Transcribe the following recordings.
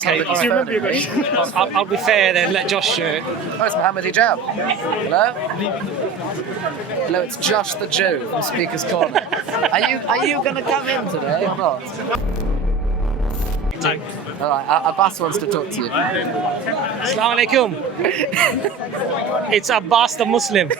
Okay, I'll be fair then, let Josh. Oh, it's Mohammed Hijab. Hello? Hello, it's Josh the Jew from Speaker's Corner. Are you going to come in today or not? Alright, Abbas wants to talk to you. Assalamu alaikum. It's Abbas the Muslim.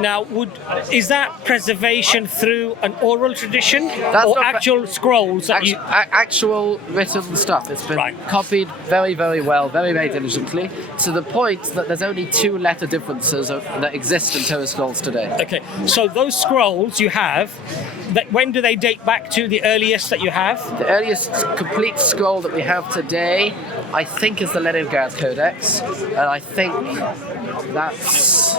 Now, is that preservation through an oral tradition or actual scrolls? Actual written stuff. It's been copied very, very well, very, very diligently, to the point that there's only 2 letter differences that exist in Torah scrolls today. Okay, so those scrolls you have, when do they date back to the earliest that you have? The earliest complete scroll that we have today, I think, is the Leningrad Codex, and I think that's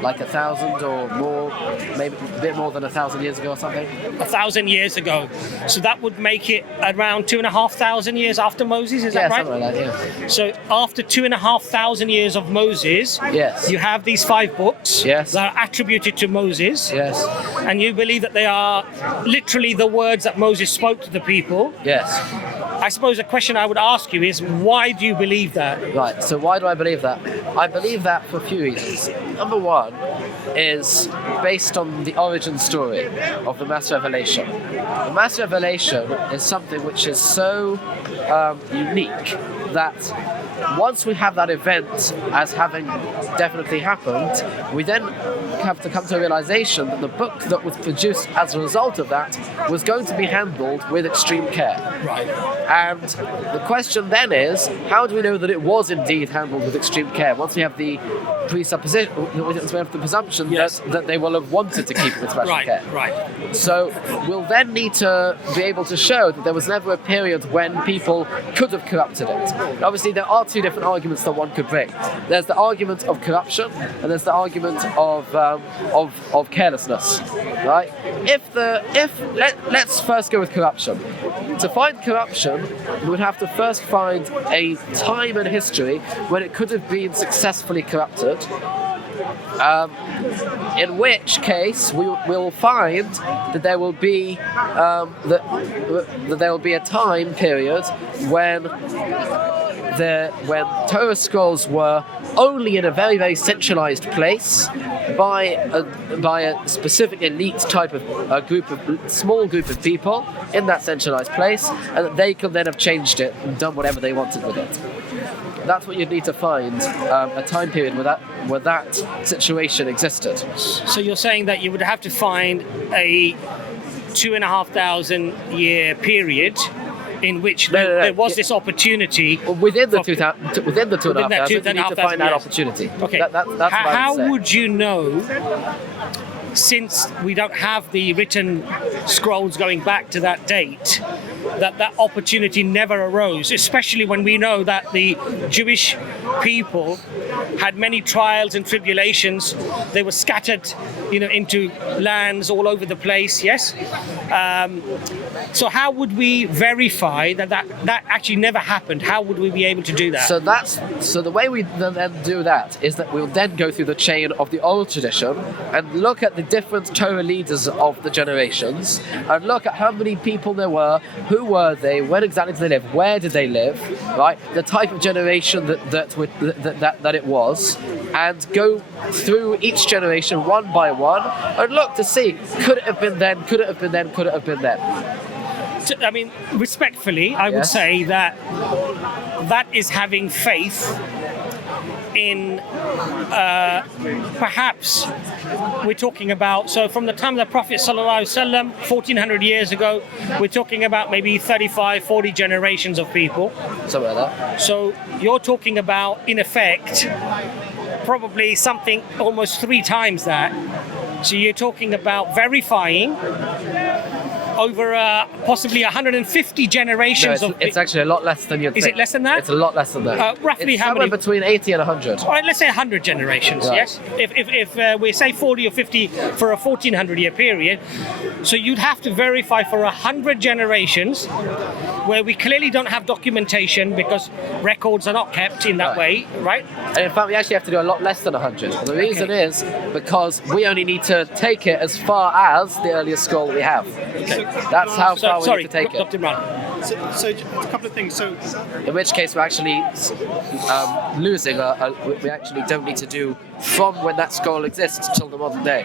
like 1,000 or more, maybe a bit more than 1,000 years ago or something. 1,000 years ago. So that would make it around 2,500 years after Moses, is that right? Yeah, something like that, yeah. So after 2,500 years of Moses, yes, you have these 5 books that are attributed to Moses. Yes. And you believe that they are literally the words that Moses spoke to the people. Yes. I suppose the question I would ask you is, why do you believe that? Right, so why do I believe that? I believe that for a few reasons. Number one is based on the origin story of the Mass Revelation. The Mass Revelation is something which is so unique that once we have that event as having definitely happened, we then have to come to a realization that the book that was produced as a result of that was going to be handled with extreme care. Right. And the question then is, how do we know that it was indeed handled with extreme care? Once we have the presupposition, we have the presumption that they will have wanted to keep it with special care. Right. So we'll then need to be able to show that there was never a period when people could have corrupted it. And obviously, there are 2 different arguments that one could bring. There's the argument of corruption, and there's the argument of carelessness. Right? Let's first go with corruption. To find corruption, we would have to first find a time in history when it could have been successfully corrupted. In which case we will find that there will be that there will be a time period when Torah scrolls were only in a very, very centralized place by a specific elite type of small group of people in that centralized place, and that they could then have changed it and done whatever they wanted with it. That's what you'd need to find, a time period where that situation existed. So you're saying that you would have to find a 2,500 year period in which there was this opportunity. Within the 2,500, you need to find that opportunity. Okay. That's how would you know, since we don't have the written scrolls going back to that date, that opportunity never arose, especially when we know that the Jewish people had many trials and tribulations. They were scattered, into lands all over the place, yes? So how would we verify that actually never happened? How would we be able to do that? So the way we then do that is that we'll then go through the chain of the oral tradition and look at the different Torah leaders of the generations and look at how many people there were, who were they, when exactly did they live, where did they live, right? The type of generation that it was, and go through each generation one by one and look to see, could it have been then, could it have been then, could it have been then? I mean, respectfully, I would say that is having faith in perhaps we're talking about, so from the time of the Prophet ﷺ, 1,400 years ago, we're talking about maybe 35, 40 generations of people. Something like that. So you're talking about, in effect, probably something almost 3 times that. So you're talking about verifying over possibly 150 generations No, it's actually a lot less than you'd think. Is it less than that? It's a lot less than that. Roughly it's how somewhere many? between 80 and 100. All right, let's say 100 generations, Right. yes? If we say 40 or 50 for a 1400-year period, so you'd have to verify for 100 generations where we clearly don't have documentation because records are not kept in that way, right? And in fact, we actually have to do a lot less than 100. The reason is because we only need to take it as far as the earliest scroll we have. So, That's how far we Sorry, need to take it. Dr. Imran. so a couple of things. So In which case, we're actually losing. We actually don't need to do from when that scroll exists till the modern day.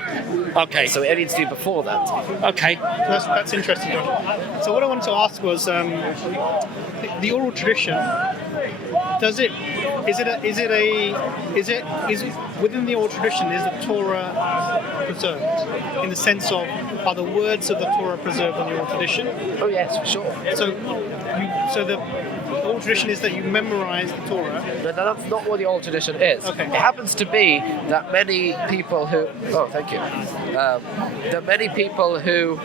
Okay, So we only need to do before that. okay. that's interesting, John. So what I wanted to ask was the oral tradition. Is within the oral tradition, is the Torah preserved in the sense of, are the words of the Torah preserved in the oral tradition? Oh yes, for sure. So the oral tradition is that you memorize the Torah. No, that's not what the old tradition is. Okay. It happens to be that many people who thank you. That many people who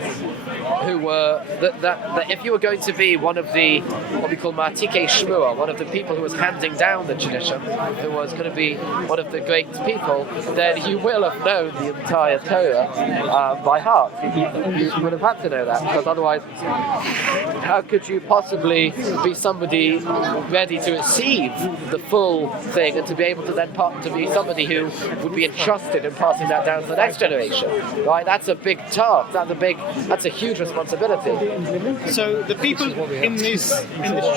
were that if you were going to be one of the what we call Ma'atikei Shmua, one of the people who was handing down the tradition, who was going to be one of the great people, then you will have known the entire Torah by heart. You would have had to know that, because otherwise, how could you possibly be somebody ready to receive the full thing and to be able to then to be somebody who would be entrusted in passing that down to the next generation? Right? That's a big task. That's a huge responsibility. So the people in this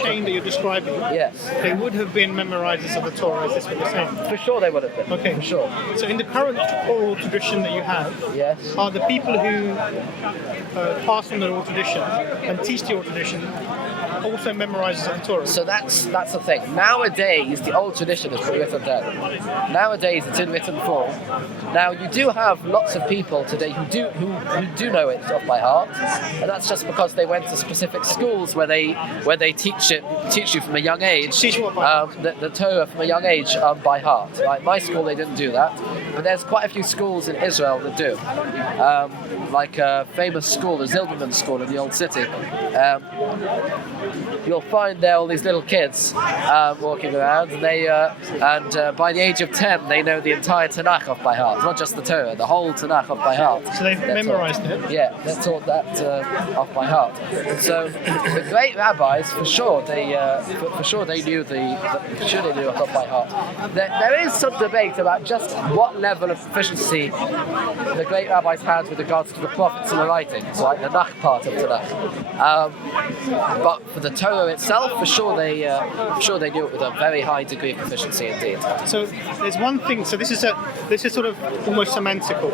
chain that you're describing, Yes. they would have been memorizers of the Torah. Is this what you're saying? For sure they would have been. Okay. For sure. So in the current oral tradition that you have, Yes. are the people who pass on the oral tradition and teach the oral tradition also memorizers of the Torah? So that's the thing. Nowadays, the old tradition is pretty written down. Nowadays, it's in written form. Now, you do have lots of people today who do know it off by heart, and that's just because they went to specific schools where they teach you from a young age. Teach what by heart? The Torah from a young age by heart. Right? My school, they didn't do that, but there's quite a few schools in Israel that do. Like a famous school, the Zilberman School in the Old City. You'll find there all these little kids walking around, and by the age of 10, they know the entire Tanakh off by heart, not just the Torah, the whole Tanakh off by heart. So they've memorized it? Yeah, they're taught that off by heart. So the great rabbis, for sure, they knew it off by heart. There is some debate about just what level of proficiency the great rabbis had with regards to the prophets and the writings, like the Nach part of Tanakh. But for the Torah itself, for sure they knew it with a very high degree of proficiency indeed. So there's one thing. So this is sort of almost semantical.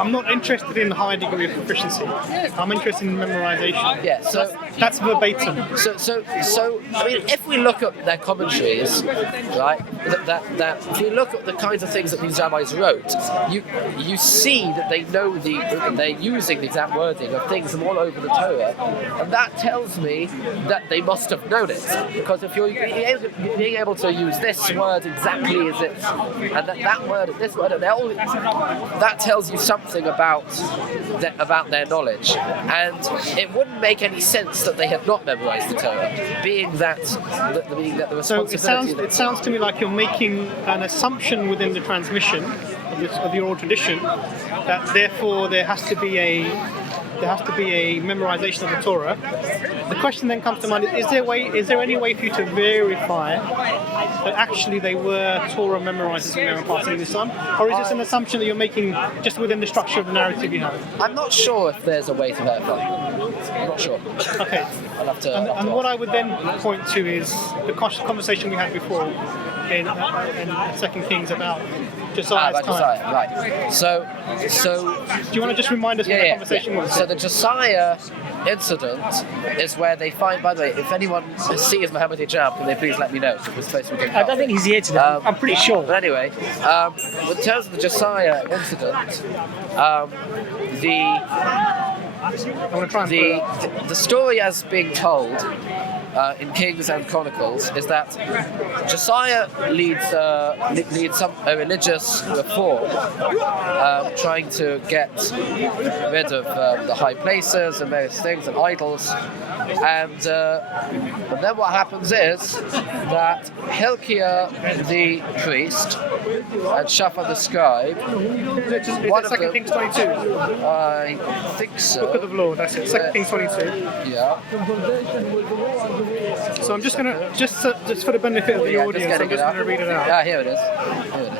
I'm not interested in high degree of proficiency. I'm interested in memorization. Yeah, so That's verbatim. So I mean, if we look at their commentaries, right, that if you look at the kinds of things that these rabbis wrote, you see that they know they're using the exact wording of things from all over the Torah, and that tells me that they must have known it, because if you're being able to use this word exactly as it, and that word, this word, that tells you something about their knowledge, and it wouldn't make any sense that they had not memorized the Torah, being that the responsibility. So it sounds to me like you're making an assumption within the transmission of the oral tradition that therefore there has to be a memorization of the Torah. The question then comes to mind: is there any way for you to verify that actually they were Torah memorizers when they were passing this on, or is this an assumption that you're making just within the structure of the narrative you have? I'm not sure if there's a way to verify. I'm not sure. Okay. I'll have to. And what I would then point to is the conversation we had before in 2 Kings about Josiah's about time. Josiah, right. So Do you want to just remind us what the conversation was? So the Josiah incident is where they find, by the way, if anyone sees Muhammad Hijab, can they please let me know? We're supposed to be I don't think he's here today. I'm pretty sure. But anyway, in terms of the Josiah incident, I want to try and the story as being told in Kings and Chronicles is that Josiah leads a religious reform, trying to get rid of the high places and various things and idols, and then what happens is that Hilkiah the priest and Shaphan the scribe, Is it 2 Kings 22? I think so. Book of the Law, that's it. 2 Kings 22. Yeah. So I'm just gonna just for the benefit of the audience, I'm just gonna read it out. Yeah, here it is. Here it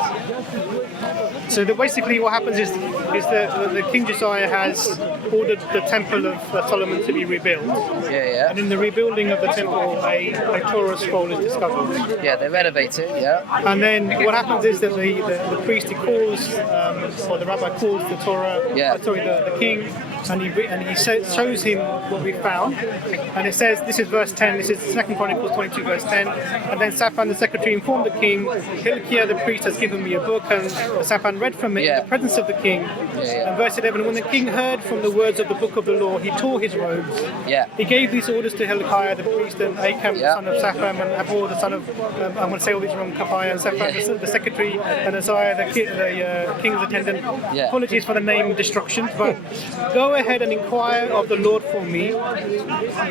is. So basically, what happens is the King Josiah has ordered the Temple of Solomon to be rebuilt. Yeah. And in the rebuilding of the temple, a Torah scroll is discovered. Yeah, they renovate it. Yeah. And then what happens is that the priest he calls, or the rabbi calls the Torah, the king, and he shows him what we found. And it says, this is verse 10, this is 2 Chronicles 22 verse 10. And then Shaphan the secretary informed the king, Hilkiah the priest has given me a book, and Shaphan read from it in the presence of the king. And verse 11, when the king heard from the words of the book of the law, he tore his robes. Yeah. He gave these orders to Hilkiah the priest, and Acham the son of Shaphan, and Abor the son of, I'm going to say all these wrong, Kapiah, and Shaphan the secretary, and Isaiah the king's attendant. Yeah. Apologies for the name destruction, but go ahead and inquire of the Lord for me,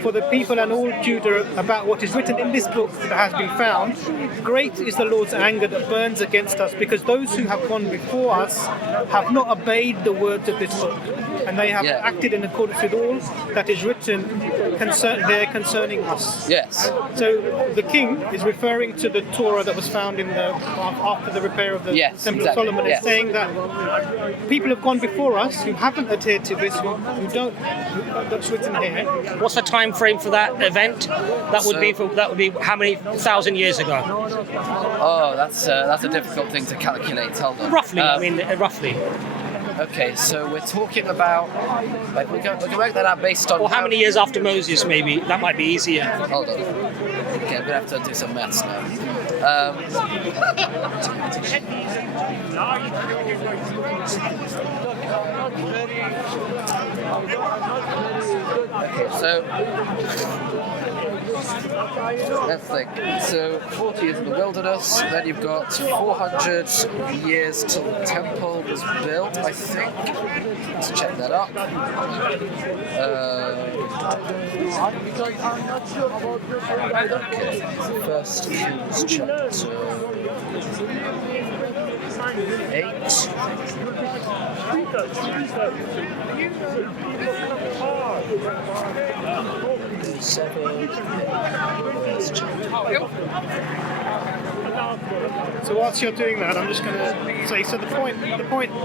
for the people and all Judah, about what is written in this book that has been found. Great is the Lord's anger that burns against us, because those who have gone before us have not obeyed the words of this book, and they have acted in accordance with all that is written concerning us. Yes. So the king is referring to the Torah that was found in after the repair of the Temple of Solomon. It's saying that people have gone before us who haven't adhered to this, who don't. That's written here. What's the time frame for that event? That would be how many thousand years ago? Oh, that's a difficult thing to calculate. Hold on. Roughly, roughly. Okay, so we're talking about, we can work that out based on... Or how many years after Moses, maybe? That might be easier. Hold on. Okay, I'm going to have to do some maths now. Okay, so... let's think. So 40 years in the wilderness, then you've got 400 years till the temple was built, I think. Let's check that up. Okay, so First Kings chapter 8. 7. So whilst you're doing that, I'm just going to say, so the point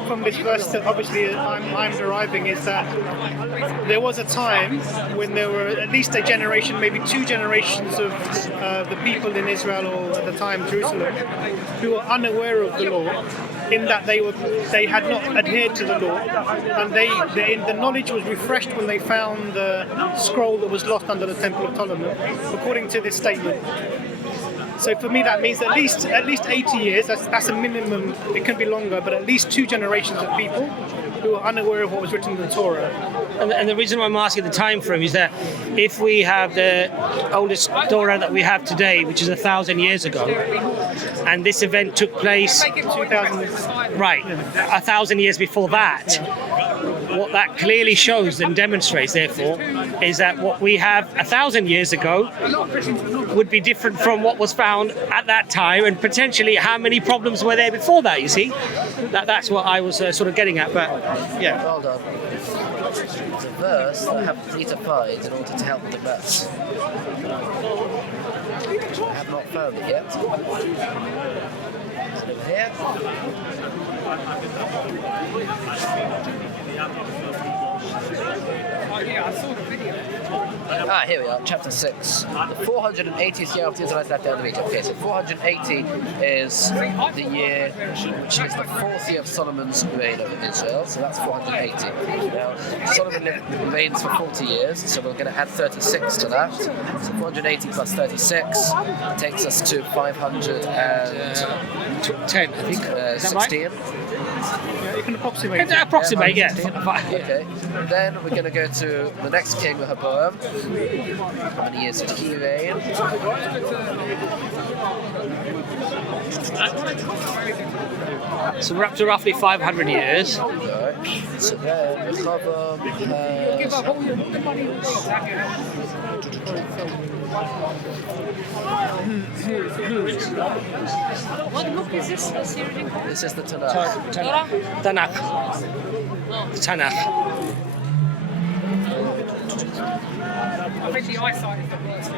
from this verse that obviously I'm deriving is that there was a time when there were at least a generation, maybe 2 generations of the people in Israel, or at the time Jerusalem, who were unaware of the law, in that they had not adhered to the law, and the knowledge was refreshed when they found the scroll that was lost under the Temple of Solomon, according to this statement. So for me, that means at least 80 years. That's a minimum. It can be longer, but at least 2 generations of people who are unaware of what was written in the Torah. And the reason why I'm asking the time frame is that if we have the oldest Torah that we have today, which is 1,000 years ago, and this event took place 2000, right, 1,000 years before that, what that clearly shows and demonstrates, therefore, is that what we have 1,000 years ago would be different from what was found at that time, and potentially how many problems were there before that, you see? That's what I was sort of getting at, but yeah. Hold on. It's a verse that I need to find in order to help with the maths. I have not found it yet. Is it over here? Here we are, chapter 6. The 480th year of the Israelites left out of Egypt. Okay, so 480 is the year which is the 4th year of Solomon's reign over Israel, so that's 480. Now, Solomon reigns for 40 years, so we're going to add 36 to that. So 480 plus 36 takes us to 510, I think. 16. yeah, you can approximate. Approximate, yeah. Okay. Then we're going to go to the next king, Rehoboam. How many years did he reign? So we're up to roughly 500 years. Right. So then Rehoboam has... What book is this? This is the Tanakh. Tanakh. Tanakh. I think the eyesight is the worst.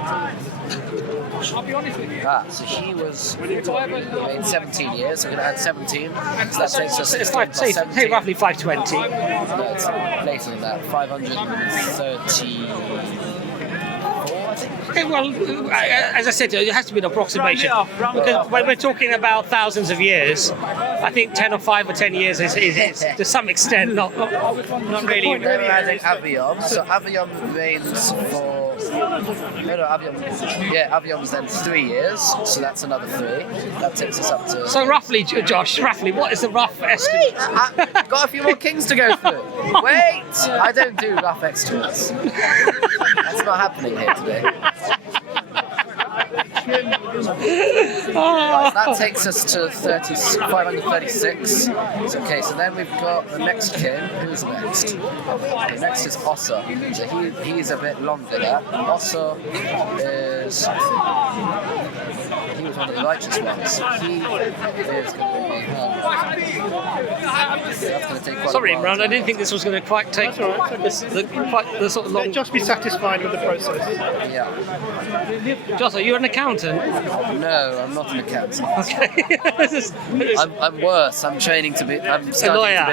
I'll be honest with you. So he was in 17 years, so we're going to add 17. So that takes us It's 16 plus 17. roughly 520. No, it's later than that. 534, I think. Okay, well, as I said, it has to be an approximation because when we're talking about thousands of years, I think 10 or 5 or 10 years is to some extent not really. Then we're adding Aviom. So Aviom reigns for... Aviom's then 3 years, so that's another 3. That takes us up to... So roughly, Josh, what is the rough estimate? I've got a few more kings to go through. Wait! I don't do rough estimates. That's not happening here today. Right, that takes us to 536. Okay, so then we've got the next king. Who's next? The next is Ossa. So he's a bit longer there. Ossa is... He was one of the righteous ones. He is going to be... that's going to take quite Sorry, a while. Imran, I didn't think this was going to quite take the sort of long... Just be satisfied with the process. Yeah. Josh, are you an accountant? No, I'm not an accountant. Okay. I'm worse. I'm studying to be a lawyer.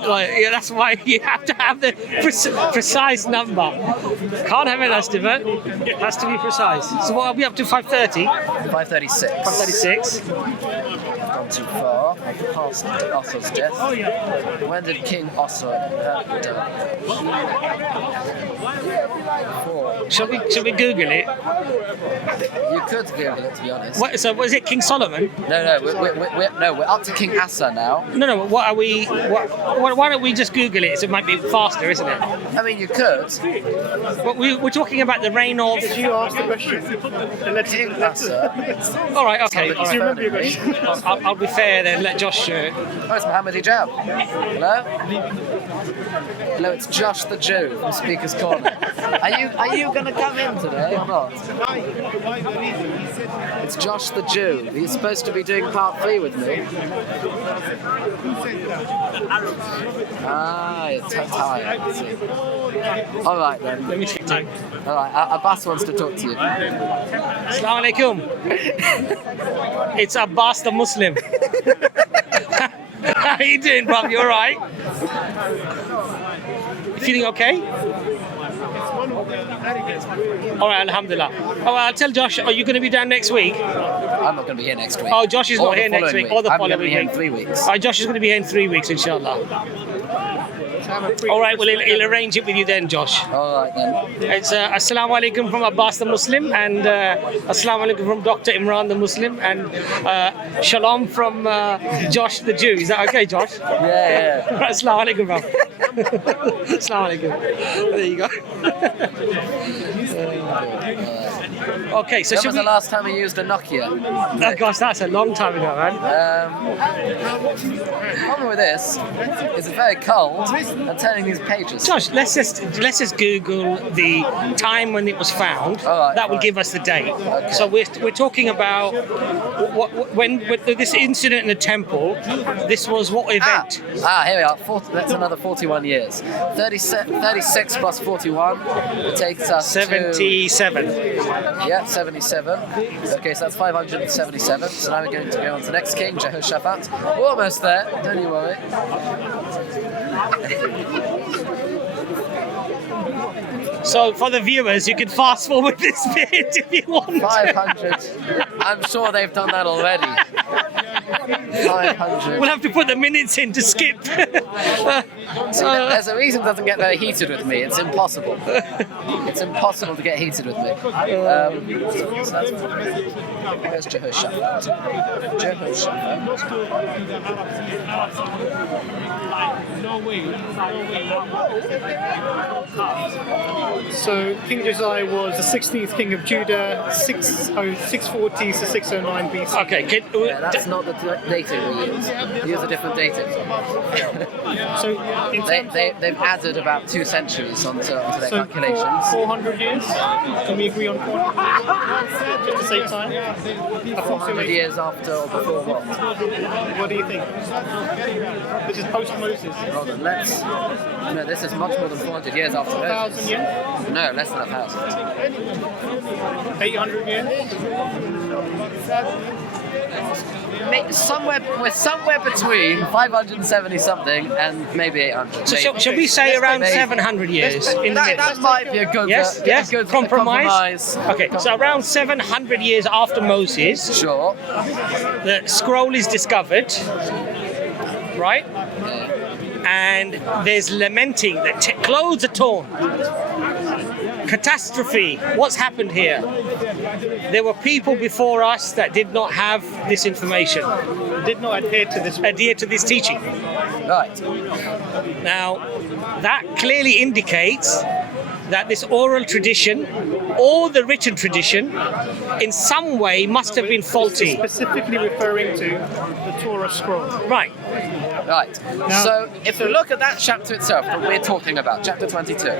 Yeah, that's why you have to have the precise number. Can't have an estimate. Has to be precise. So what are we up to? 530? 536. 536. Gone too far. I've passed Osso's death. When did King Osso die? Shall we Google it? You could Google it, to be honest. So was it King Solomon? No, we're up to King Asa now. No. What are we? Why don't we just Google it? So it might be faster, isn't it? I mean, you could. But we're talking about the reign of. Did you ask the question? King Asa. All right. Okay. Somebody's Do you remember your phoning me. question? I'll be fair then. Let Josh. Oh, it's Mohammed Hijab. Hello? Hello, it's Josh the Jew from Speaker's Corner. Are you going to come in today or not? It's Josh the Jew. He's supposed to be doing part 3 with me. You're tired. All right then. Let me speak to him. All right, Abbas wants to talk to you. Assalamu alaikum. It's Abbas the Muslim. How are you doing, bro? You all right? You feeling okay? All right, alhamdulillah. Oh, I'll tell Josh, are you going to be down next week? I'm not going to be here next week. Oh, Josh is Or not the here next following week, or the I'm following going to be here in week. 3 weeks. Oh, Josh is going to be here in 3 weeks, inshallah. All right, well, he'll arrange it with you then, Josh. All right then. It's Assalamu alaikum from Abbas the Muslim, and Assalamu alaikum from Dr. Imran the Muslim, and Shalom from Josh the Jew. Is that okay, Josh? Yeah. Assalamu alaikum, bro. Assalamu alaikum. There you go. Okay, so When should was we... the last time you used a Nokia? Oh, gosh, that's a long time ago, man. The problem with this is it's very cold and turning these pages. Josh, let's just Google the time when it was found. All right, that will fine. give us the date. Okay. So we're talking about when this incident in the temple. This was what event? Here we are. That's another 41 years. 36 plus 41 takes us 77. Yeah, 77. Okay, so that's 577. So now we're going to go on to the next king, Jehoshaphat. We're almost there. Don't you worry. So for the viewers, you can fast forward this bit if you want. 500. I'm sure they've done that already. 500. We'll have to put the minutes in to skip. See, there's a reason it doesn't get very heated with me. It's impossible. It's impossible to get heated with me. Where's Jehoshaphat? So King Josiah was the 16th king of Judah, 640 to 609 BC. Okay, Yeah, that's not the dating we use. We use a different dating. So in terms They've added about 2 centuries onto their so calculations. 400 years? Can we agree on 400? Just to save time? 400 years after or before what? What do you think? This is post-Moses. Hold on, no, this is much more than 400 years after Moses. 1,000 years? No, less than 1,000. 800 years? We're somewhere between 570 something and maybe 800. So shall we say around maybe. 700 years in the middle? That might be a good good compromise. Okay, so around 700 years after Moses, Sure. the scroll is discovered, right? And there's lamenting that clothes are torn. Catastrophe. What's happened here? There were people before us that did not have this information, Did not adhere to this teaching. Right. Now, that clearly indicates that this oral tradition or the written tradition in some way must have been faulty. Specifically referring to the Torah scroll. Right. Right. So if you look at that chapter itself that we're talking about, chapter 22,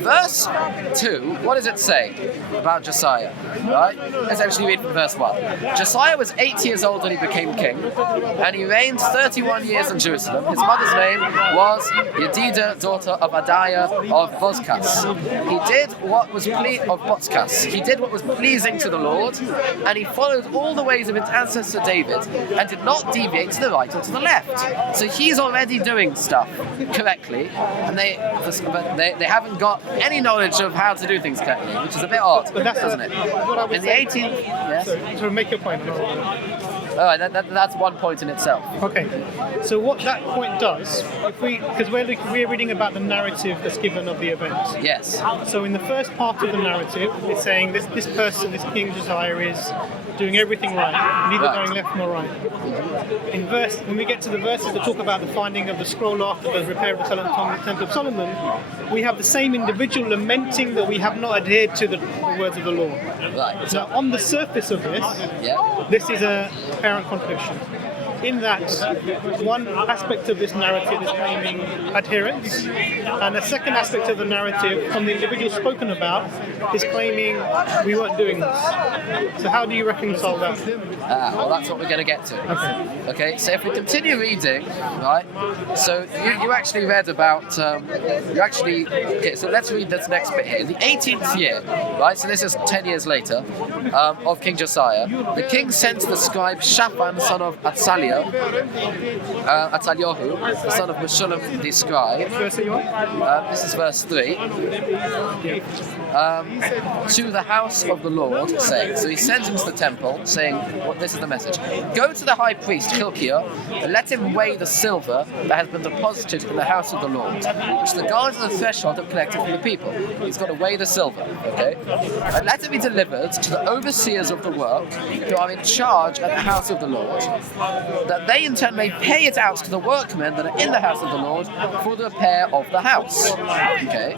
verse 2, what does it say about Josiah? Right? Let's actually read from verse 1. Josiah was 8 years old when he became king, and he reigned 31 years in Jerusalem. His mother's name was Yedida, daughter of Adiah of Bozkas. He did what was pleasing to the Lord, and he followed all the ways of his ancestor David, and did not deviate to the right or to the left. So he's already doing stuff correctly, and they haven't got any knowledge of how to do things correctly, which is a bit odd, doesn't it? In the 18th, yes. So make your point. All right, that's one point in itself. Okay, so what that point does, because we're reading about the narrative that's given of the events. Yes. So in the first part of the narrative, it's saying this person, this King Josiah, is doing everything right, neither going left nor right. When we get to the verses that talk about the finding of the scroll after the repair of the Temple of Solomon, we have the same individual lamenting that we have not adhered to the words of the law. Right. Now, on the surface of this, this is a apparent contradiction. In that, one aspect of this narrative is claiming adherence, and the second aspect of the narrative, from the individual spoken about, is claiming we weren't doing this. So how do you reconcile that? Well, that's what we're going to get to. Okay, so if we continue reading, right, so you actually read about, okay, so let's read this next bit here. In the 18th year, right, so this is 10 years later, of King Josiah, the king sent the scribe Shaphan, son of Atzaliah, Atzalyahu, the son of Meshullam the scribe. This is verse 3. To the house of the Lord, saying. So he sent him to the temple, saying, this is the message. Go to the high priest Hilkiah, and let him weigh the silver that has been deposited in the house of the Lord, which the guards of the threshold have collected from the people. He's got to weigh the silver, okay? And let it be delivered to the overseers of the work, who are in charge at the house of the Lord, that they in turn may pay it out to the workmen that are in the house of the Lord for the repair of the house. Okay?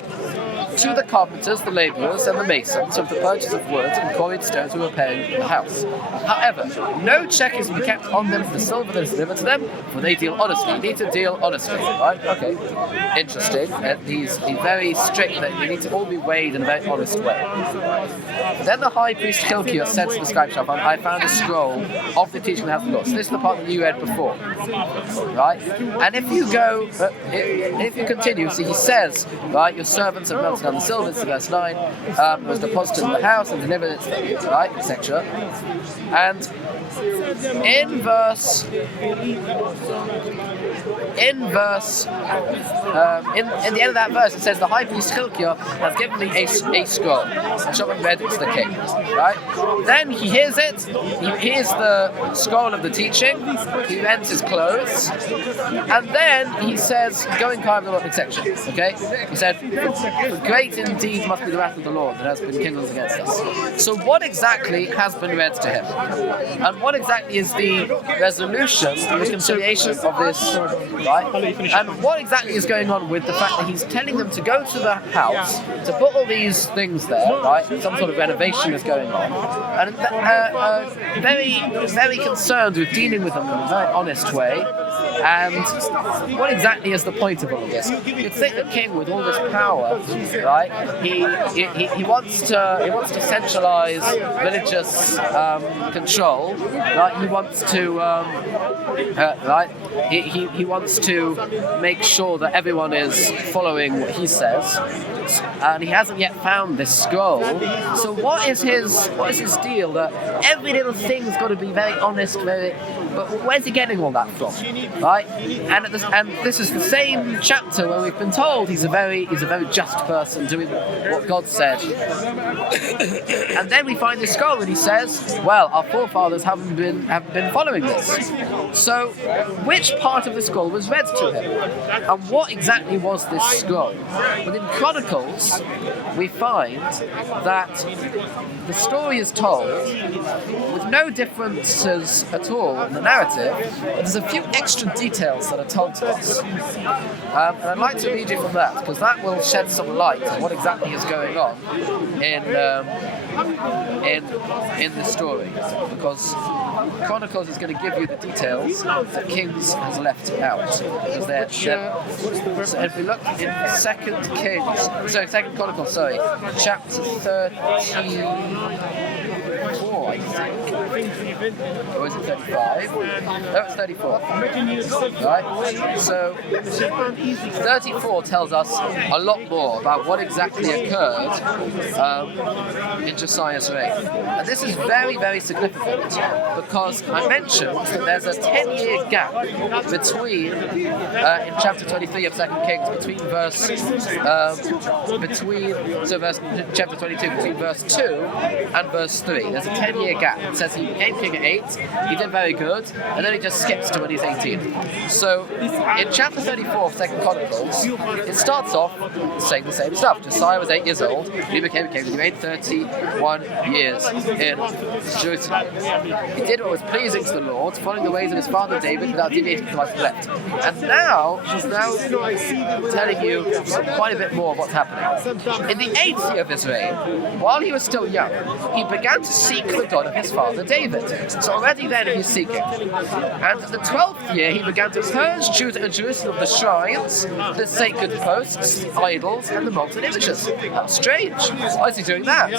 To the carpenters, the labourers, and the masons of the purchase of wood and quarried stones who are repairing the house. However, no check is to be kept on them for the silver that is delivered to them, for they deal honestly. You need to deal honestly, right? Okay. Interesting. He's very strict that you need to all be weighed in a very honest way. Then the high priest Hilkiah said to the scribe Shaphan, I found a scroll of the teaching of the house of the Lord. So this is the part that you read before, right? And if you go, if you continue, see, he says, right, your servants have melted down the silver, this is verse 9, was deposited in the house and delivered it, right, etc. And in the end of that verse, it says the high priest Hilkiah has given me a scroll, and Shaphan read it to the king. Right? Then he hears it. He hears the scroll of the teaching. He rends his clothes, and then he says, "Go inquire of the Lord," section. Okay? He said, "For great indeed must be the wrath of the Lord that has been kindled against us." So, what exactly has been read to him, and what exactly is the resolution, the reconciliation of this? Right? And what exactly is going on with the fact that he's telling them to go to the house to put all these things there? Right? Some sort of renovation is going on, and very, very concerned with dealing with them in a very honest way. And what exactly is the point of all of this? You'd think the king, with all this power, right? He wants to centralize religious control, right? He wants to right? He wants to make sure that everyone is following what he says, and he hasn't yet found this scroll. So what is his deal? That every little thing's got to be very honest, but where's he getting all that from, right? And this is the same chapter where we've been told he's a very just person doing what God said. And then we find this scroll and he says, well, our forefathers haven't been following this. So which part of the scroll was read to him? And what exactly was this scroll? Within Chronicles, we find that the story is told with no differences at all in the narrative, but there's a few extra details that are told to us. And I'd like to read you from that, because that will shed some light on what exactly is going on in the story. Because Chronicles is going to give you the details that Kings has left out. So if we look in Second Chronicles, chapter 34, I think. Or is it 35? No, it's 34. Right? So 34 tells us a lot more about what exactly occurred in Josiah's reign. And this is very, very significant, because I mentioned that there's a 10-year gap between, in chapter 23 of 2 Kings, chapter 22, between verse 2 and verse 3. There's a 10-year gap. It says he became king at 8, he did very good, and then he just skips to when he's 18. So in chapter 34 of 2 Chronicles, it starts off saying the same stuff. Josiah was 8 years old, he became king, he reigned 31 years in Jerusalem. He did what was pleasing to the Lord, following the ways of his father David without deviating from the right and left. And now, she's now telling you quite a bit more of what's happening. In the 8th year of his reign, while he was still young, he began to seek the God of his father David. So already then he's seeking. And in the 12th year, he began to purge Judah and Jerusalem of the shrines, the sacred posts, the idols, and the molten images. How strange. Why is he doing that?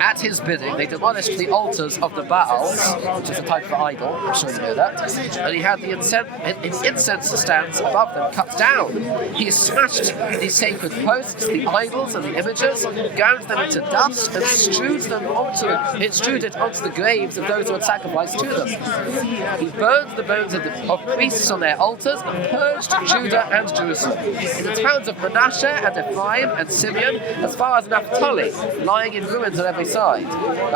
At his bidding, they demolished the altars of the Baals, which is a type of idol, I'm sure you know that, and he had the incense stands above them cut down. He smashed the sacred posts, the idols, and the images, ground them into dust, and strewed it onto the graves of those who had sacrificed to them. He burned the bones of priests on their altars and purged Judah and Jerusalem. In the towns of Manasseh and Ephraim and Simeon, as far as Naphtali, lying in ruins on every side,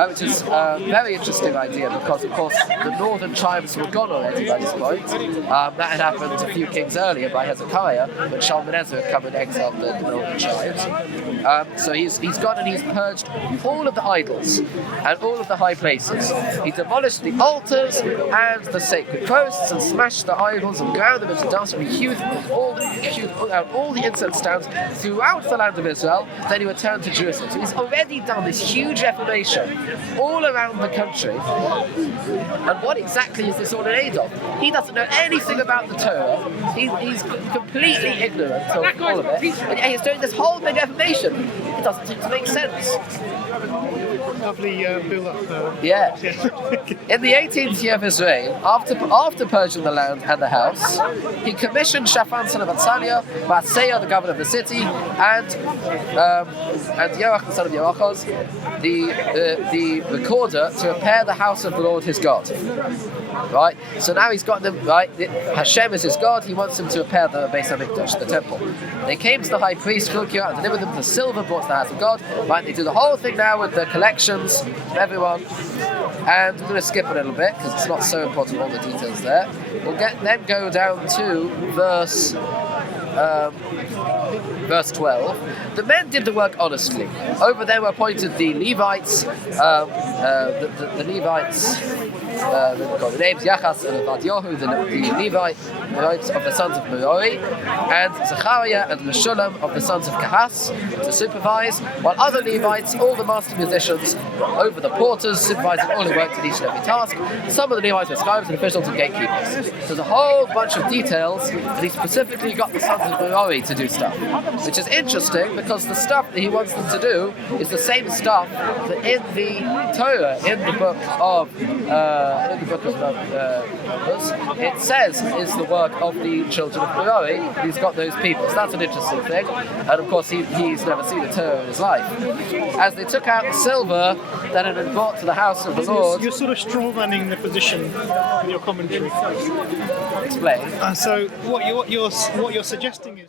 which is a very interesting idea, because of course the northern tribes were gone already by this point. That had happened a few kings earlier by Hezekiah, when Shalmaneser had come and exiled the northern tribes. So he's gone and he's purged all of the idols and all of the high places. He demolished the altars and the sacred posts and smashed the idols and ground them into dust, and he hewed all the incense stands throughout the land of Israel. Then he returned to Jerusalem. So he's already done this huge reformation all around the country. And what exactly is this all in aid of? He doesn't know anything about the Torah. He's completely ignorant of all of it. And he's doing this whole big reformation. It doesn't seem to make sense. Lovely build-up. Yeah. Yeah. In the 18th year of his reign, after purging the land and the house, he commissioned Shaphan son of Atzaliah, Maaseiah, the governor of the city, and Yoach son of Yoachos, the recorder, to repair the house of the Lord his God. Right? So now he's got them, right? Hashem is his God, he wants them to repair the Beis HaMikdash, the temple. They came to the high priest, Hilkiah, and delivered them the silver brought to the house of God. Right? They do the whole thing now with the collections of everyone. And we're going to skip a little bit because it's not so important, all the details there. We'll then go down to verse 12. The men did the work honestly. Over them were appointed the Levites, the Levites, the names Yachas and Avadiohu, the Levites of the sons of Merari, and Zechariah and Meshulam of the sons of Kahas to supervise, while other Levites, all the master musicians, were over the porters, supervising all who worked at each and every task. Some of the Levites were scribes and officials and gatekeepers. There's a whole bunch of details, and he specifically got the sons of Merari to do stuff, which is interesting because the stuff that he wants them to do is the same stuff that in the Torah, in the book of Numbers, it says is the work of the children of Merari. He's got those people, so that's an interesting thing. And of course, he's never seen a Torah in his life. As they took out the silver that had been brought to the house of the Lord, You're sort of straw-manning the position in your commentary. explain. So what you're suggesting is